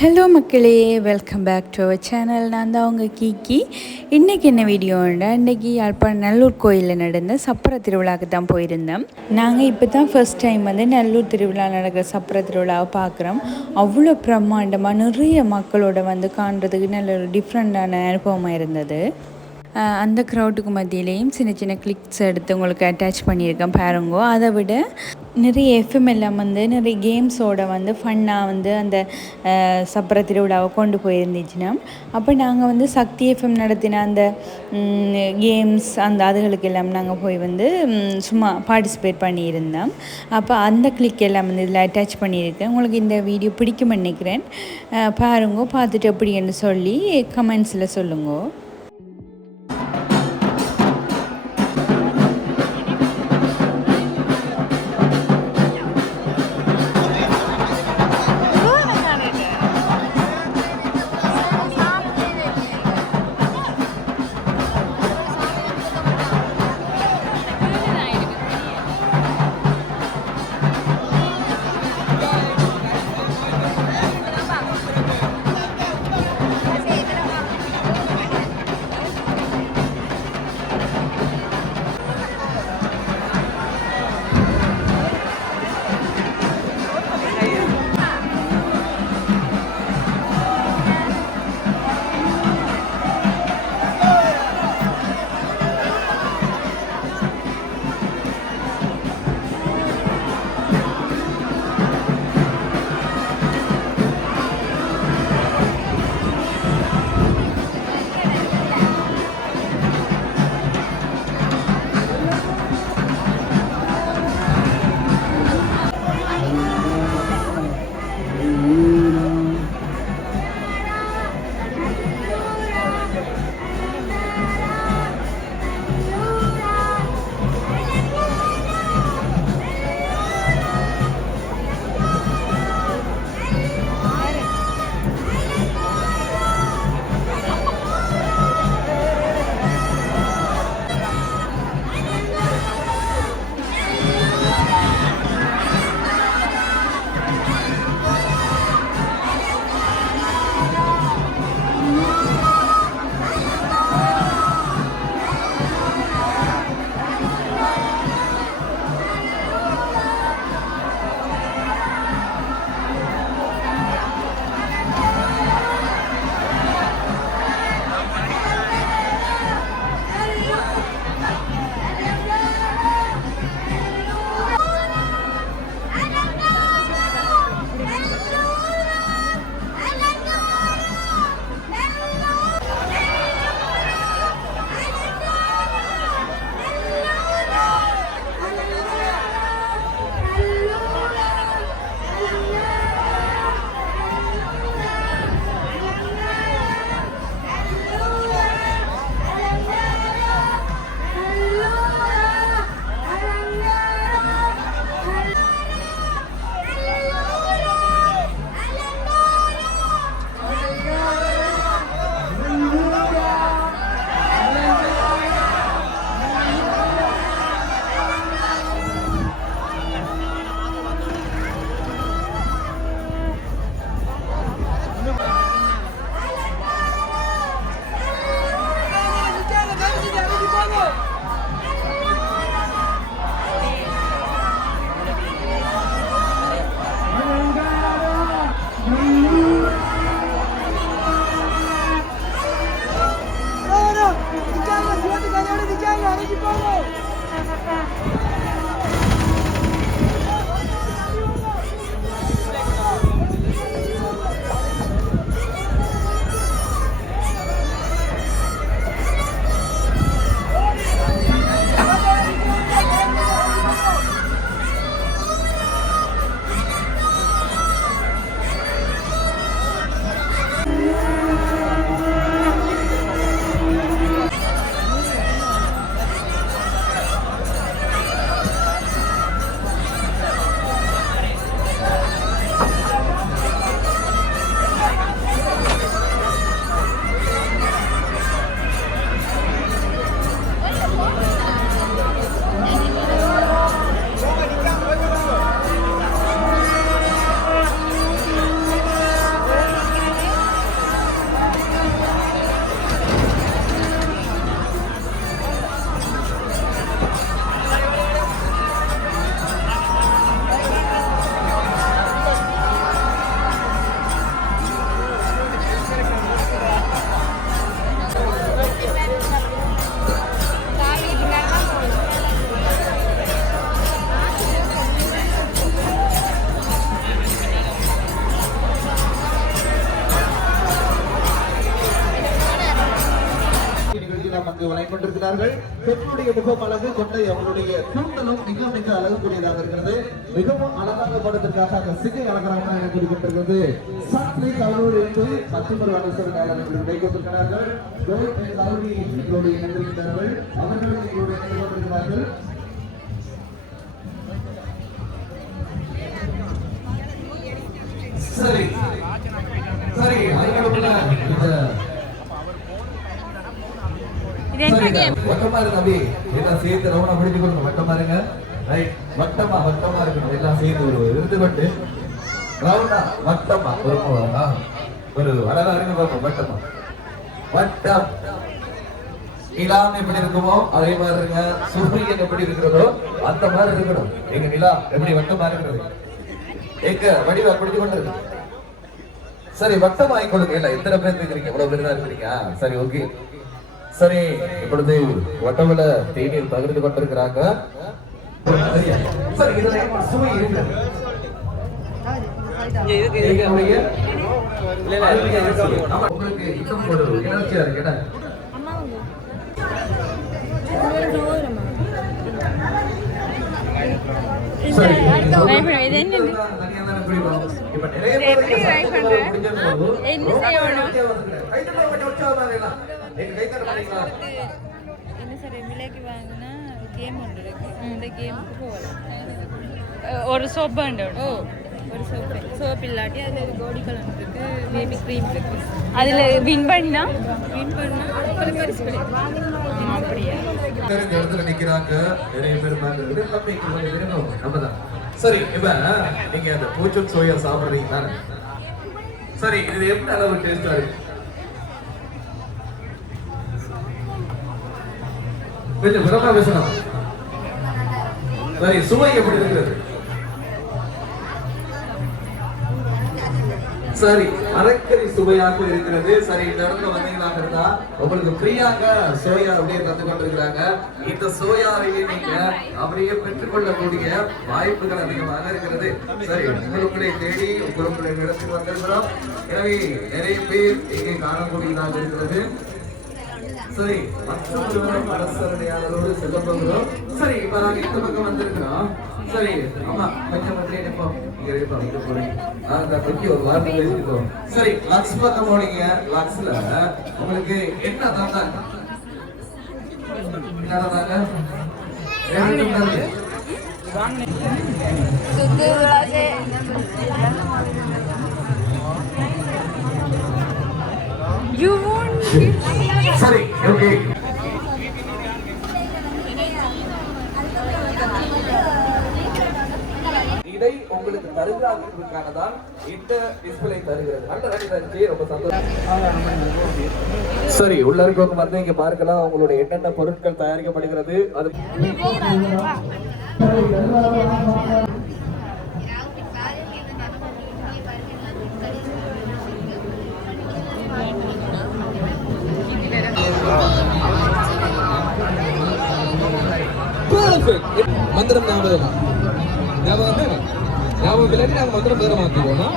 Hello மக்களே, welcome back to our channel. நான் தான் உங்கள் கீக்கி. இன்றைக்கி என்ன வீடியோண்டா, இன்றைக்கி யாழ்ப்பாணம் நல்லூர் கோயிலில் நடந்த சப்பர திருவிழாவுக்கு தான் போயிருந்தோம். நாங்கள் இப்போ தான் ஃபர்ஸ்ட் டைம் வந்து நல்லூர் திருவிழா நடக்கிற சப்பர திருவிழாவை பார்க்குறோம். அவ்வளோ பிரம்மாண்டமாக நிறைய மக்களோட வந்து காண்றதுக்கு நல்ல ஒரு டிஃப்ரெண்ட்டான அனுபவமாக இருந்தது. அந்த க்ரௌட்டுக்கு மத்தியிலையும் சின்ன சின்ன கிளிக்ஸ் எடுத்து உங்களுக்கு அட்டாச் பண்ணியிருக்கேன் பாருங்கோ. அதை விட நிறைய எஃப்எம் எல்லாம் வந்து நிறைய கேம்ஸோட வந்து ஃபன்னாக வந்து அந்த சப்பர திருவிழாவை கொண்டு போயிருந்துச்சுன்னா, அப்போ நாங்கள் வந்து சக்தி எஃப்எம் நடத்தின அந்த கேம்ஸ் அந்த அதுகளுக்கு எல்லாம் நாங்கள் போய் வந்து சும்மா பார்ட்டிசிபேட் பண்ணியிருந்தோம். அப்போ அந்த கிளிக் எல்லாம் வந்து இதில் அட்டாச் பண்ணியிருக்கேன். உங்களுக்கு இந்த வீடியோ பிடிக்கும்னு நினைக்கிறேன். பாருங்கோ, பார்த்துட்டு எப்படின்னு சொல்லி கமெண்ட்ஸில் சொல்லுங்கோ. அங்கு வழங்கிக் கொண்டிருக்கிறார்கள். பெண்களுடைய முகம் அழகு கொண்டை அவர்களுடைய கூந்தலும் மிக மிக அழகு கூடியதாக இருக்கிறது. மிகவும் அழகாக படத்திற்காக அந்த சிகை அலங்காரமாக கூறிக்கொண்டிருக்கிறது. சாத்விக் அவர்களுடைய 19 அனுசரணை வைத்திருக்கிறார்கள். எங்களுடைய இணைந்திருக்கிறார்கள். அவர்களும் எங்களுடைய இணைந்திருக்கிறார்கள். சரி சரி அதுக்கப்புறம் வட்டமா இருக்கு தம்பி எல்லாம் சேர்த்து ரவுண்டா முடிச்சு கொடுங்க. வட்டமா இருங்க. ரைட் வட்டமா இருக்கணும். எல்லாம் சேர்த்து ஒரு இருந்து ரவுண்டா வட்டமா ஒரு அழகா இருங்க பாப்போம். வட்டமா வட்டம் நிலாம் எப்படி இருக்குமோ அதே மாதிரி இருங்க. சூரியன் எப்படி இருக்கிறதோ அந்த மாதிரி இருக்கணும். எங்க நிலா எப்படி வட்டமா இருக்கிறது எங்க வடிவா பிடிச்சு கொண்டு இருக்கு. சரி வட்டம் ஆகிக்கொள்ளுங்க. இல்ல எத்தனை பேர் இருக்கிறீங்க? எவ்வளவு பேர் தான் இருக்கிறீங்க? சரி ஓகே. சரி இப்பொழுது வட்டவில தேநீர் பகிர்ந்து கொண்டிருக்கிறாங்க. சரி இதுல சுவை இருக்கிறது. உங்களுக்கு இன்னும் ஒரு எனர்ஜியா இருக்கு. ஒரு சோப்பு ஒரு சோப்பு இல்லாட்டி அது பாடி கலர் இருக்கு, பேபி க்ரீம் இருக்கு. அதுல வின் பண்ணா பரிசு கிடைக்கும். அப்படியா? இடத்துல நிக்கிறாங்க நிறைய பேர். நம்மதான். சரி இப்ப நீங்க அந்த பூச்சல் சோயா சாப்பிடுறீங்க தானே? சரி இது எப்படி அளவு டேஸ்டா இருக்கு? கொஞ்சம் விரமா பேசணும். சரி சுவை எப்படி இருக்கிறது? சரி அரைக்கறி சுவையாக இருக்கிறது. சரி இந்த இடத்துல வந்தீங்களாக இருந்தா உங்களுக்கு ஃப்ரீயாக சோயா அப்படியே தந்து கொண்டிருக்கிறாங்க. இந்த சோயாவையே நீங்க அப்படியே பெற்றுக்கொள்ளக்கூடிய வாய்ப்புகள் அதிகமாக இருக்கிறது. சரி உங்களுடைய தேடி உங்களுடைய இடத்துக்கு வந்திருக்கிறோம். எனவே நிறைய பேர் இங்கே காணக்கூடியதாக இருக்கிறது. சரி மற்றொரு அரசரடையாளரோடு செல்ல போகிறோம். சரி இப்ப நாங்க இந்த பக்கம் வந்திருக்கிறோம். சரி ஆமா கொஞ்சம் மட்டும் நிற்போம். இங்க இருப்போம் இங்க போறேன். அந்த பத்தி ஒரு வார்த்தை பேசிட்டோம். சரி லக்ஸ் பக்கம் போனீங்க. லக்ஸ்ல உங்களுக்கு என்ன தந்தாங்க? என்ன தந்தாங்க? You won't. சரி ஓகே. இதை உங்களுக்கு தருகிறார்கள். இந்த டிஸ்பிளே தருகிறது. ரொம்ப சந்தோஷம். சரி உள்ள இருக்கவங்க வந்து இங்க பார்க்கலாம் உங்களுடைய என்னென்ன பொருட்கள் தயாரிக்கப்படுகிறது. அது மந்திரம் ஞாபகம் ஞாபகம் ஞாபகம் இல்லாட்டி நாங்க மந்திரம் பேர மாத்திடுவோம்.